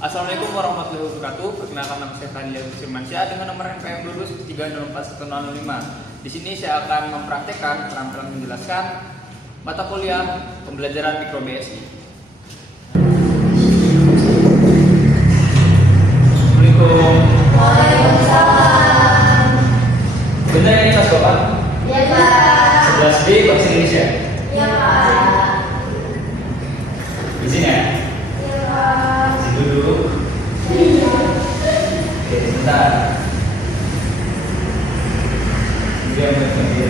Assalamualaikum warahmatullahi wabarakatuh. Perkenalkan nama saya Fadil Firmansyah dengan nomor NPM lulus 3041005. Di sini saya akan mempraktekkan keterampilan menjelaskan mata kuliah pembelajaran mikro BSI. Assalamualaikum. Waalaikumsalam. Benar ini kelas Bapak? Ya Pak. 11B bahasa Indonesia. Ya Pak. Izin ya. Ya Pak. Duduk. Oke, sebentar. Dia berpikir.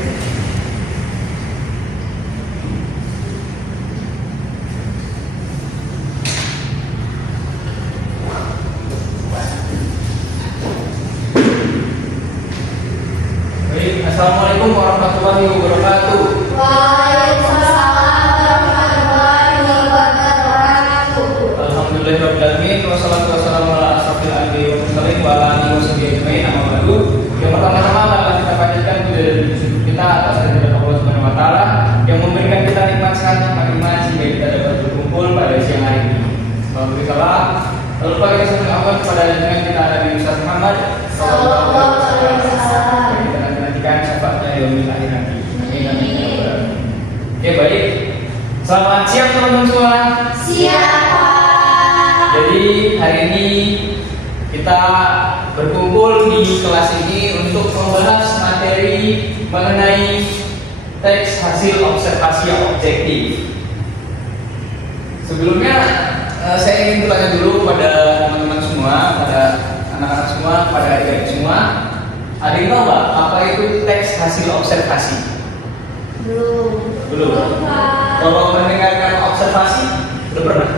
Baik, assalamualaikum warahmatullahi wabarakatuh. Waalaikumsalam warahmatullahi wabarakatuh. Alhamdulillahirrahmanirrahim. Wassalatu wassalamu ala asrofil anbiya'i wal mursalin wa ala alihi washabihi ajmain. Amma ba'du. Yang pertama-tama adalah kita panjatkan puja dan syukur kita atas kehadirat Allah Subhanahu wa taala yang memberikan kita nikmat sehat iman sehingga kita dapat berkumpul pada siang hari ini. Alhamdulillah. Lalu kita sampaikan kepada junjungan kita Nabi Muhammad Muhammad sallallahu alaihi wasallam. Kita nantikan syafaatnya di yaumil akhir nanti. Amin. Oke, baik. Selamat siang teman-teman semua. Siapa? Jadi hari ini kita berkumpul di kelas ini untuk membahas materi mengenai teks hasil observasi yang objektif. Sebelumnya saya ingin bertanya dulu pada teman-teman semua, pada anak-anak semua, pada adik-adik semua. Ada yang tahu nggak apa itu teks hasil observasi? Belum. Kalau mendengarkan observasi, udah pernah?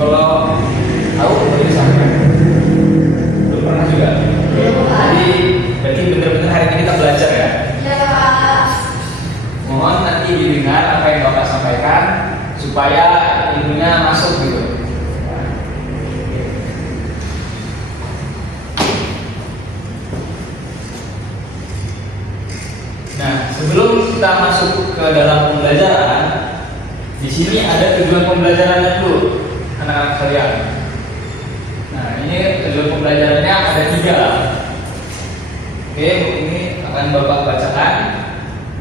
Kalau tahu, boleh disampaikan. Belum pernah juga. Jadi berarti benar-benar hari ini kita belajar ya. Ya Pak. Mohon nanti didengar apa yang Bapak sampaikan supaya ilmunya masuk gitu. Nah, sebelum kita masuk ke dalam pembelajaran, di sini ada tujuan pembelajarannya dulu, anak-anak sekalian. Nah, ini tujuan pembelajarannya ada 3. Oke, ini akan Bapak bacakan.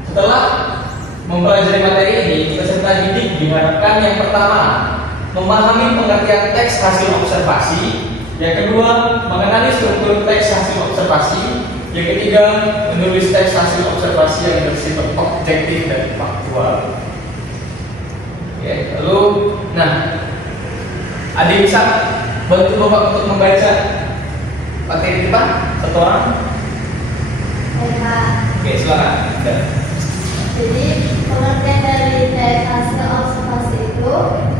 Setelah mempelajari materi ini, peserta didik diharapkan yang pertama memahami pengertian teks hasil observasi, yang kedua mengenali struktur teks hasil observasi, yang ketiga menulis teks hasil observasi yang bersifat objektif dan faktual. Oke, lalu, nah, adik bisa bantu Bapak untuk membaca materi kita satu orang? Ya Pak. Oke, silakan. Jadi pengertian dari teks hasil observasi itu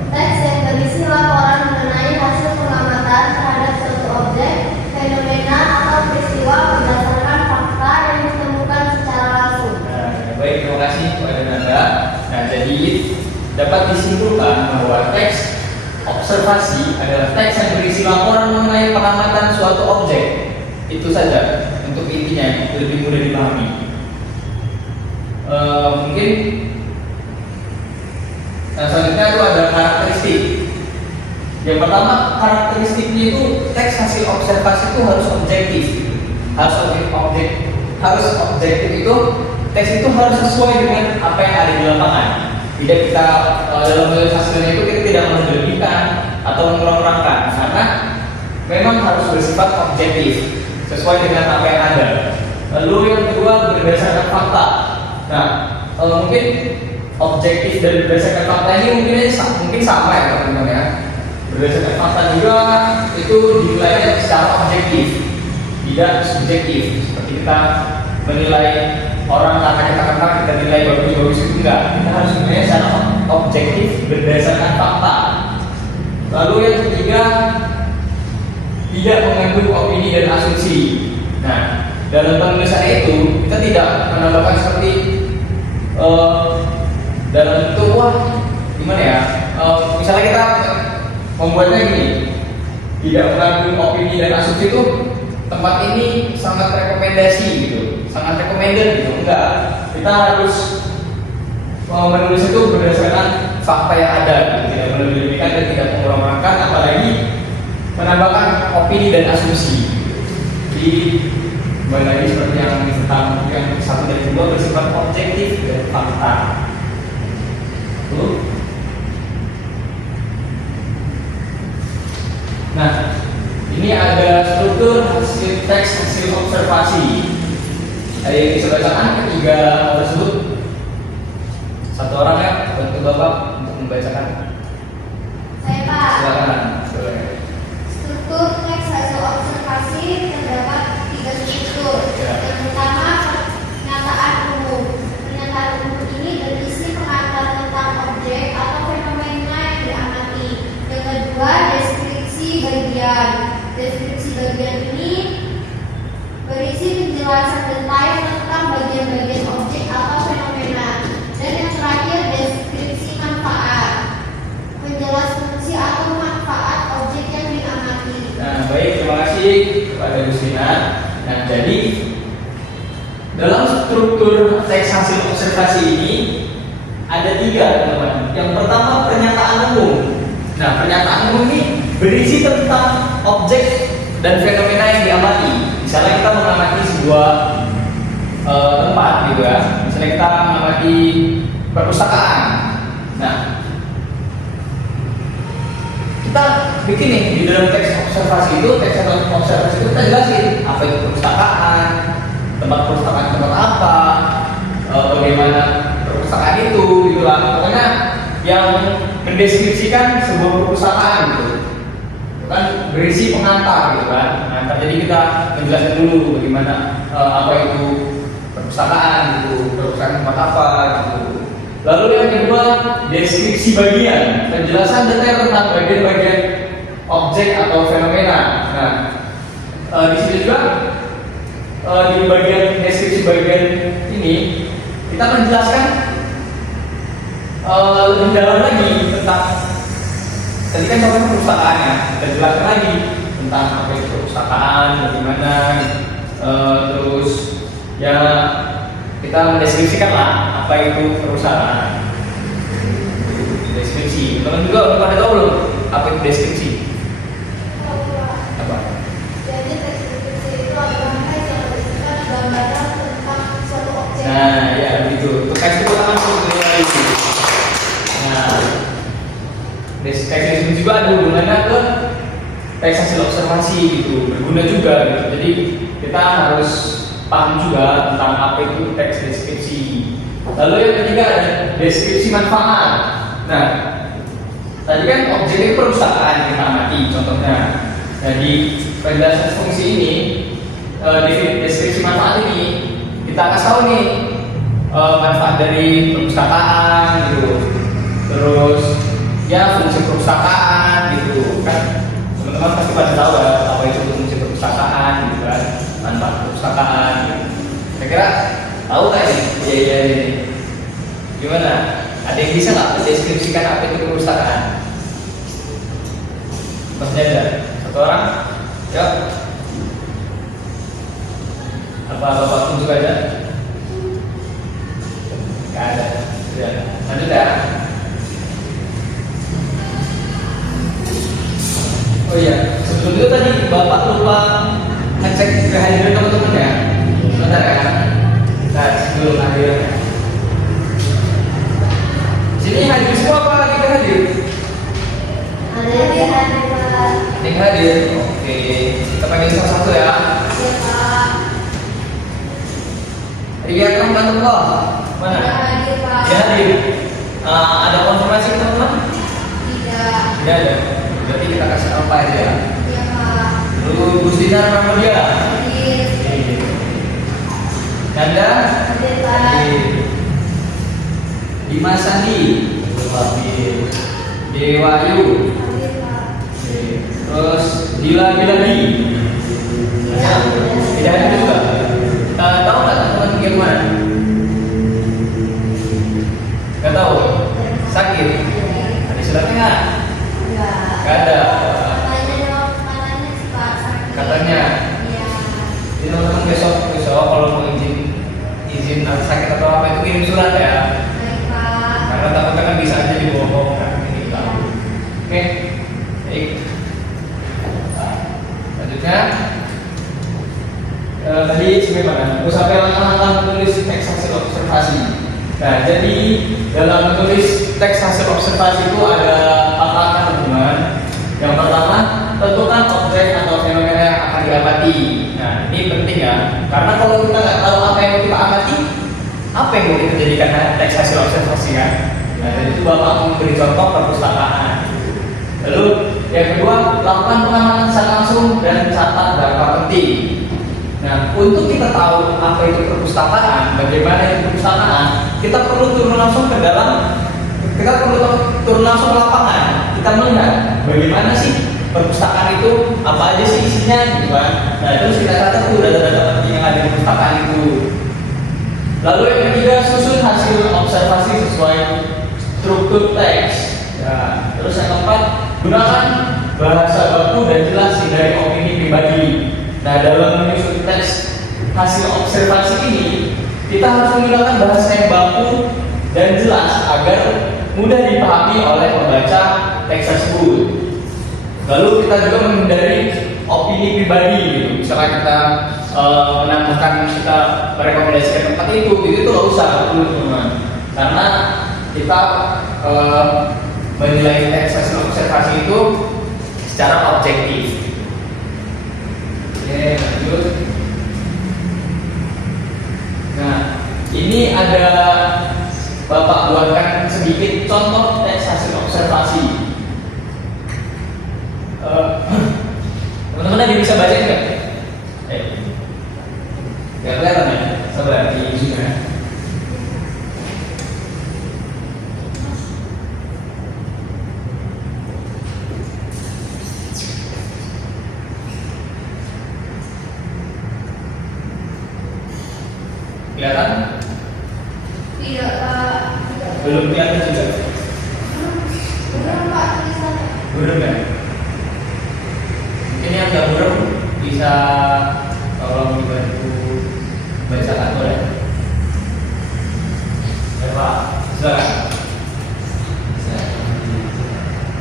teks yang berisi laporan mengenai hasil pengamatan terhadap suatu objek, fenomena atau peristiwa berdasarkan fakta yang ditemukan secara langsung. Nah, baik, terima kasih kepada Nanda. Nah, jadi dapat disimpulkan bahwa teks observasi adalah teks yang berisi laporan mengenai pengamatan suatu objek. Itu saja untuk intinya, lebih mudah dipahami. Mungkin selanjutnya itu ada karakteristik. Yang pertama, karakteristiknya itu teks hasil observasi itu harus objektif. Harus objektif itu teks itu harus sesuai dengan apa yang ada di lapangan. Tidak kita dalam menulis hasilnya itu kita tidak melebihkan atau mengurang-urangkan, karena memang harus bersifat objektif sesuai dengan apa yang ada. Lalu yang kedua berdasarkan fakta. Nah, mungkin objektif dan berdasarkan fakta ini mungkin sama ya teman-teman ya. Berdasarkan fakta juga itu dinilai secara objektif, tidak subjektif. Seperti kita menilai orang karena kita kenal, kita nilai bagus-bagus itu enggak. Kita harus menilai secara objektif berdasarkan fakta. Lalu yang ketiga, tidak mengandung opini dan asumsi. Nah, dalam penulisan itu kita tidak menambahkan seperti dalam bentuk gimana ya? Misalnya kita membuatnya gini, tidak mengandung opini dan asumsi itu tempat ini sangat rekomendasi gitu, sangat recommended gitu. Enggak, kita harus menulis itu berdasarkan fakta yang ada, tidak melebih-lebihkan dan tidak menambahkan opini dan asumsi. Jadi kembali lagi seperti yang tentang yang 1 dan 2 bersifat objektif dan fakta. Tuh. Nah, ini ada struktur hasil teks hasil observasi. Ada yang bisa bacakan ketiga hal tersebut. Satu orang ya, bantu Bapak untuk membacakan. Saya Pak. Silakan. Boleh. Struktur teks hasil observasi terdapat 3 struktur. Ya. Yang pertama, pernyataan umum. Pernyataan umum ini berisi pengantar tentang objek atau fenomena yang diamati. Yang kedua, deskripsi bagian. Deskripsi bagian ini berisi penjelasan detail tentang bagian-bagian objek atau fenomena. Dan yang terakhir, deskripsi manfaat. Menjelas fungsi atau manfaat objek yang diamati. Nah, baik, terima kasih kepada Gustina. Nah, jadi dalam struktur teks hasil observasi ini ada 3, teman-teman. Yang pertama, pernyataan umum. Nah, pernyataan umum ini berisi tentang objek dan fenomena yang diamati. Misalnya kita mengamati sebuah tempat gitu ya. Misalnya kita mengamati perpustakaan. Nah, kita bikin nih di dalam teks observasi itu, teks observasi itu kita jelasin apa itu perpustakaan, tempat perpustakaan tempat apa, bagaimana perpustakaan itu, gitu lah. Pokoknya yang mendeskripsikan sebuah perpustakaan gitu, kan berisi pengantar gitu kan. Pengantar, jadi kita menjelaskan dulu bagaimana apa itu perpustakaan gitu, perpustakaan tempat apa gitu. Lalu yang kedua, deskripsi bagian, penjelasan detail tentang bagian-bagian objek atau fenomena. Nah, di sini juga di bagian deskripsi bagian ini kita menjelaskan lebih dalam lagi tentang tadi kan contohnya perpustakaannya, kita jelaskan lagi tentang apa itu perpustakaan, bagaimana, terus ya kita mendeskripsikan lah apa itu perusahaan. Deskripsi. Teman juga pada tahu belum apa itu deskripsi? Apa? Jadi deskripsi itu adalah teks yang berisikan gambaran tentang suatu objek. Nah, ya begitu. Untuk teks itu kan sebetulnya itu. Nah, deskripsi juga ada hubungannya ke teks hasil observasi gitu, berguna juga gitu. Jadi kita harus paham juga tentang apa itu teks deskripsi. Lalu yang ketiga ada deskripsi manfaat. Nah, tadi kan objeknya perpustakaan kita amati contohnya. Jadi penjelasan fungsi ini, deskripsi manfaat ini kita kasih tahu nih manfaat dari perpustakaan gitu. Terus ya fungsi perpustakaan gitu kan. Teman-teman pasti pada tahu ya apa itu fungsi perpustakaan gitu kan, manfaat perpustakaan gitu. Kira-kira tahu nggak nih? Iya ini. Gimana? Ada yang bisa nggak mendeskripsikan apa itu perpustakaan? Maksudnya ada satu orang? Ya. Apa bapak tunjuk aja? Nggak ada. Ya. Nanti dah. Oh iya, sebelum itu tadi bapak lupa ngecek kehadiran teman-teman ya. Sebentar ya. Nah, sebelum hadir. Sini hadir semua apa lagi hadir? Ada yang hadir Pak. Ada yang hadir. Oke, kita panggil salah satu ya. Iya Pak. Lihat teman-teman. Mana? Ada hadir Pak. Dia hadir. Ada konfirmasi teman-teman? Tidak. Tidak ada. Berarti kita kasih apa aja ya? Iya Pak. Lalu Gustina Pramudia. Hadir. Nanda. Hadir Pak. Hadir. Dimas Sandi. Hadir. Dewayu. Hadir Pak. Terus Dila Biladi. Tidak ada juga. Tahu nggak teman-teman yang mana? Nggak tahu. Sakit. Ada suratnya nggak? Enggak. Nggak ada. Katanya sih Pak. Sakit. Katanya. Iya. Jadi teman-teman besok kalau mau izin sakit atau apa itu kirim surat ya. Baik Pak. Karena takutnya kan bisa aja dibohong kan. Ini tahu. Oke. Baik. Selanjutnya tadi bagaimana? Sampai langkah-langkah menulis teks hasil observasi. Nah, jadi dalam menulis teks hasil observasi itu ada 4 langkah teman-teman. Yang pertama, tentukan objek atau fenomena yang akan diamati. Nah, ini penting ya, karena kalau kita nggak tahu apa yang mau kita amati, apa yang mau kita jadikan teks hasil observasi kan? Nah, dari itu Bapak memberi contoh perpustakaan. Lalu yang kedua, lakukan pengamatan secara langsung dan catat data penting. Nah, untuk kita tahu apa itu perpustakaan, bagaimana itu perpustakaan, kita perlu turun langsung ke lapangan. Kita melihat bagaimana sih perpustakaan itu, apa aja sih isinya, gitu kan? Nah, terus kita catat tuh data-data penting yang ada di perpustakaan itu. Lalu yang ketiga, susun hasil observasi sesuai struktur teks. Ya, terus yang keempat, gunakan bahasa baku dan jelas dari opini pribadi. Nah, dalam menyusun teks hasil observasi ini, kita harus menggunakan bahasa yang baku dan jelas agar mudah dipahami oleh pembaca teks tersebut. Lalu kita juga menghindari opini pribadi, gitu. Misalnya kita menambahkan, kita merekomendasikan tempat itu nggak usah dulu teman-teman, karena kita menilai teks hasil observasi itu secara objektif. Oke, lanjut. Nah, ini ada Bapak buatkan sedikit contoh teks hasil observasi. Teman-teman ada bisa baca nggak? Nggak kelihatan ya? Sabar di Zoom ya. Kelihatan? Tidak, Pak. Belum kelihatan juga. Belum, Pak, tulisannya. Burem ya? Mungkin yang nggak burem bisa tolong dibantu bacakan boleh? Ya Pak, silakan.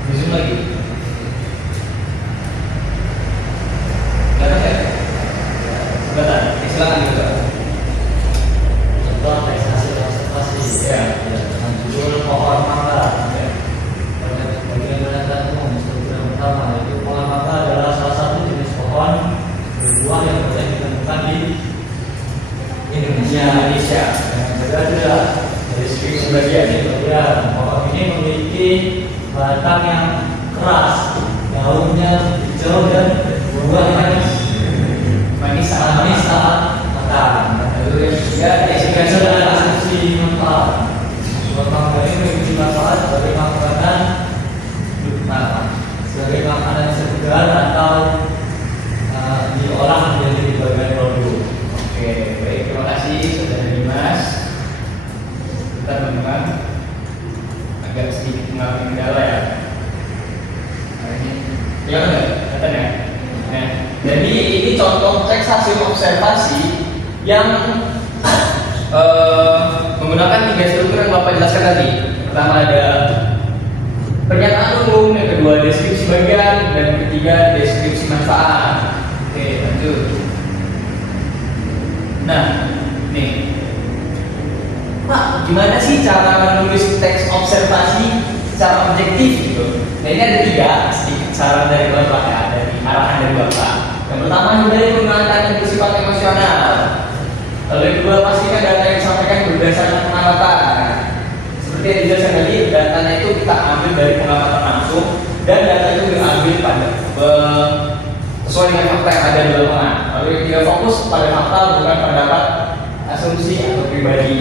Di Zoom lagi. Kelihatan ya? Kelihatan? Silakan juga. Contoh teks hasil observasi Ya. dengan judul pohon mangga. Bagian pendataan umum struktur yang pertama yaitu pohon mangga adalah salah satu jenis pohon berbuah yang banyak ditemukan di Indonesia. Yang berbeda dari segi sebagian pohon ini memiliki batang yang keras, daunnya hijau dan buahnya Manis saat matang. Lalu yang ketiga, Biasa adalah fungsi manfaat. Buah mangga ini memiliki manfaat sebagai makanan, sebagai makanan segar atau diolah menjadi berbagai produk. Oke, baik, terima kasih Saudara Dimas. Kita teman-teman agak sedikit mengalami kendala ya. Nah, ini kelihatan nggak? Kelihatan ya? Nah, jadi ini contoh teks hasil observasi yang menggunakan 3 struktur yang Bapak jelaskan tadi. Pertama ada pernyataan umum, yang kedua deskripsi bagian, dan yang ketiga deskripsi manfaat. Oke, lanjut. Nah, nih, Pak, gimana sih cara menulis teks observasi secara objektif gitu? Nah, ini ada 3 sedikit saran dari Bapak ya, dari arahan dari Bapak. Yang pertama, hindari penggunaan yang bersifat emosional. Lalu yang kedua, pastikan data yang disampaikan berdasarkan pengamatan. Seperti yang dijelaskan tadi, datanya itu kita ambil dari pengamatan langsung dan data itu diambil pada sesuai dengan fakta yang ada di lapangan. Lalu yang ketiga, fokus pada fakta bukan pendapat, asumsi atau pribadi.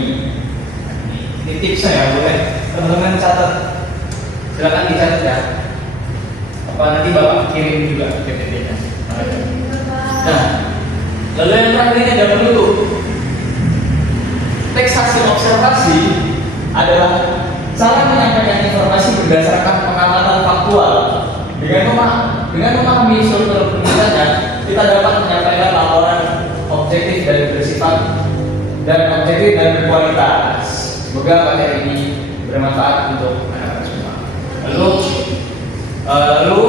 Ini tipsnya ya, boleh teman-teman catat. Silakan dicatat ya. Apa nanti Bapak kirim juga PPT-nya. Nah, lalu yang terakhir ini ada penutup. Teks hasil observasi adalah cara menyampaikan informasi berdasarkan pengamatan faktual. Dengan memahami struktur penulisannya, kita dapat menyampaikan laporan objektif dan bersifat dan objektif dan berkualitas. Semoga materi ini bermanfaat untuk anak-anak semua. Lalu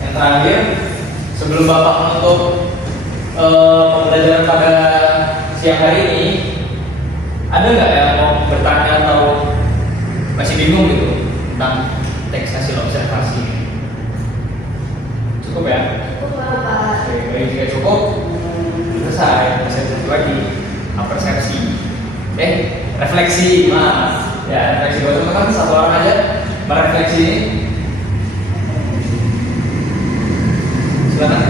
yang terakhir, sebelum Bapak menutup pembelajaran pada siang hari ini, ada nggak yang mau bertanya atau masih bingung gitu tentang teks hasil observasi? Cukup ya? Cukup, Bapak. Oke, baik, jika cukup, selesai. Saya tutup lagi persepsi. Refleksi, mas. Ya, refleksi buat teman-teman, satu orang aja merefleksi. Silakan.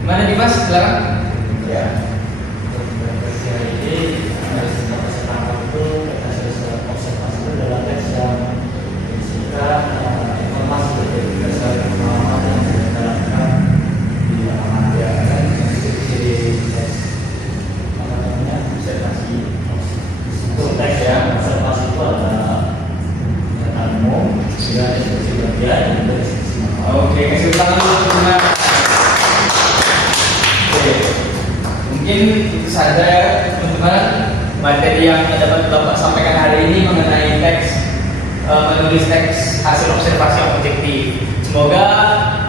Gimana Dimas? Silakan. Ya. Untuk refleksi hari ini harus kita tangkap itu hasil observasi itu adalah teks yang berisikan informasi dari berdasarkan pengalaman yang kita lakukan di lapangan. Ya, kan? Jadi teks apa namanya observasi itu teks ya observasi itu adalah pernyataan umum dengan instruksi bagian dan dari sisi Oke, kasih tangan dulu teman-teman. Oke, mungkin itu saja ya teman-teman materi yang dapat Bapak sampaikan hari ini mengenai menulis teks hasil observasi yang objektif. Semoga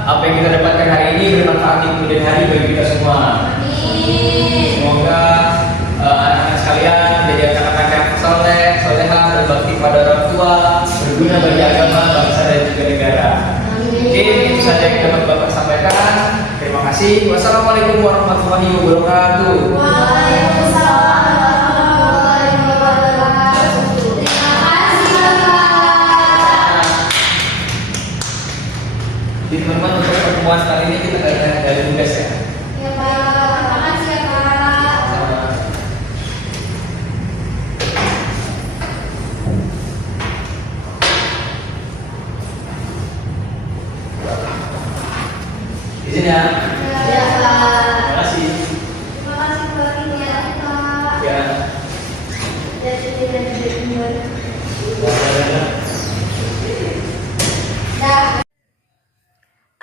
apa yang kita dapatkan hari ini bermanfaat di kemudian hari bagi kita semua. Amin. Semoga anak-anak sekalian menjadi anak-anak yang soleh, solehah, berbakti pada orang tua, berguna bagi agama, bangsa dan juga negara. Mungkin itu saja yang dapat Bapak sampaikan. Terima kasih. Wassalamualaikum warahmatullahi wabarakatuh. Waalaikumsalam warahmatullahi wabarakatuh. Terima kasih, Bapak. Jadi teman-teman untuk pertemuan kali ini kita ada tugas ya. Ya, Pak. Terima kasih ya, Pak. Sama. Izin ya. Ya, Pak. Terima kasih. Terima kasih kembali ya, Pak. Ya. Jadi tidak ada kembali.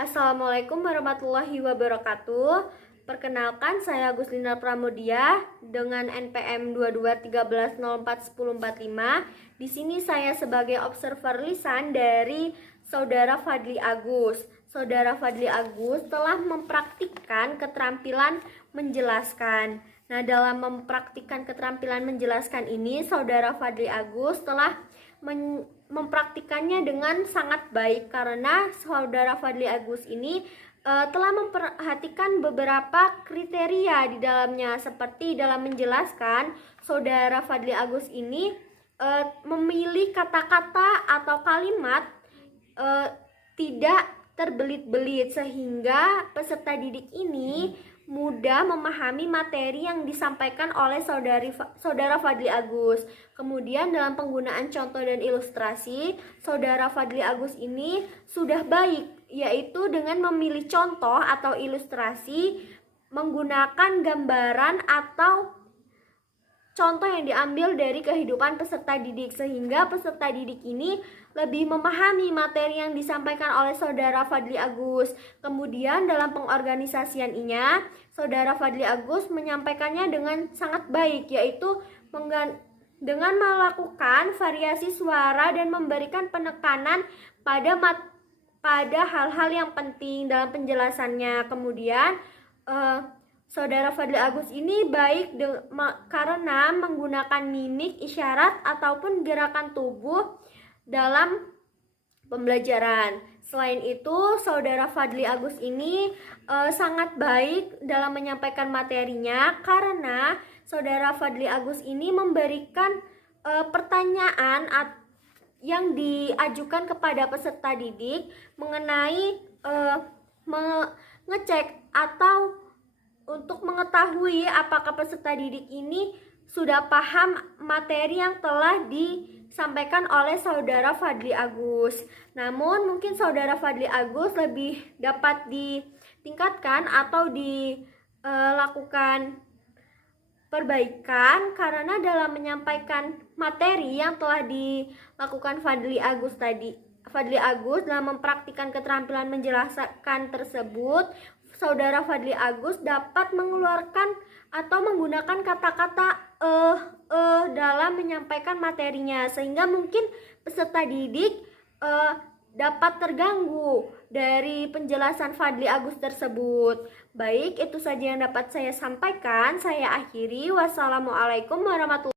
Assalamualaikum warahmatullahi wabarakatuh. Perkenalkan, saya Guslina Pramudia dengan NPM 2213041045. Di sini saya sebagai observer lisan dari Saudara Fadli Agus. Saudara Fadli Agus telah mempraktikkan keterampilan menjelaskan. Nah, dalam mempraktikkan keterampilan menjelaskan ini, Saudara Fadli Agus telah mempraktikannya dengan sangat baik karena Saudara Fadli Agus ini telah memperhatikan beberapa kriteria di dalamnya. Seperti dalam menjelaskan, Saudara Fadli Agus ini memilih kata-kata atau kalimat tidak terbelit-belit sehingga peserta didik ini mudah memahami materi yang disampaikan oleh Saudara Fadli Agus. Kemudian dalam penggunaan contoh dan ilustrasi, Saudara Fadli Agus ini sudah baik, yaitu dengan memilih contoh atau ilustrasi menggunakan gambaran atau contoh yang diambil dari kehidupan peserta didik, sehingga peserta didik ini lebih memahami materi yang disampaikan oleh Saudara Fadli Agus. Kemudian dalam pengorganisasiannya, Saudara Fadli Agus menyampaikannya dengan sangat baik, yaitu dengan melakukan variasi suara dan memberikan penekanan pada hal-hal yang penting dalam penjelasannya. Kemudian Saudara Fadli Agus ini baik karena menggunakan mimik, isyarat, ataupun gerakan tubuh dalam pembelajaran. Selain itu, Saudara Fadli Agus ini sangat baik dalam menyampaikan materinya karena Saudara Fadli Agus ini memberikan pertanyaan yang diajukan kepada peserta didik mengenai mengecek atau untuk mengetahui apakah peserta didik ini sudah paham materi yang telah disampaikan oleh Saudara Fadli Agus. Namun mungkin Saudara Fadli Agus lebih dapat ditingkatkan atau dilakukan perbaikan karena dalam menyampaikan materi yang telah dilakukan Fadli Agus dalam mempraktikkan keterampilan menjelaskan tersebut, Saudara Fadli Agus dapat mengeluarkan atau menggunakan kata-kata dalam menyampaikan materinya, sehingga mungkin peserta didik dapat terganggu dari penjelasan Fadli Agus tersebut. Baik, itu saja yang dapat saya sampaikan. Saya akhiri. Wassalamualaikum warahmatullahi wabarakatuh.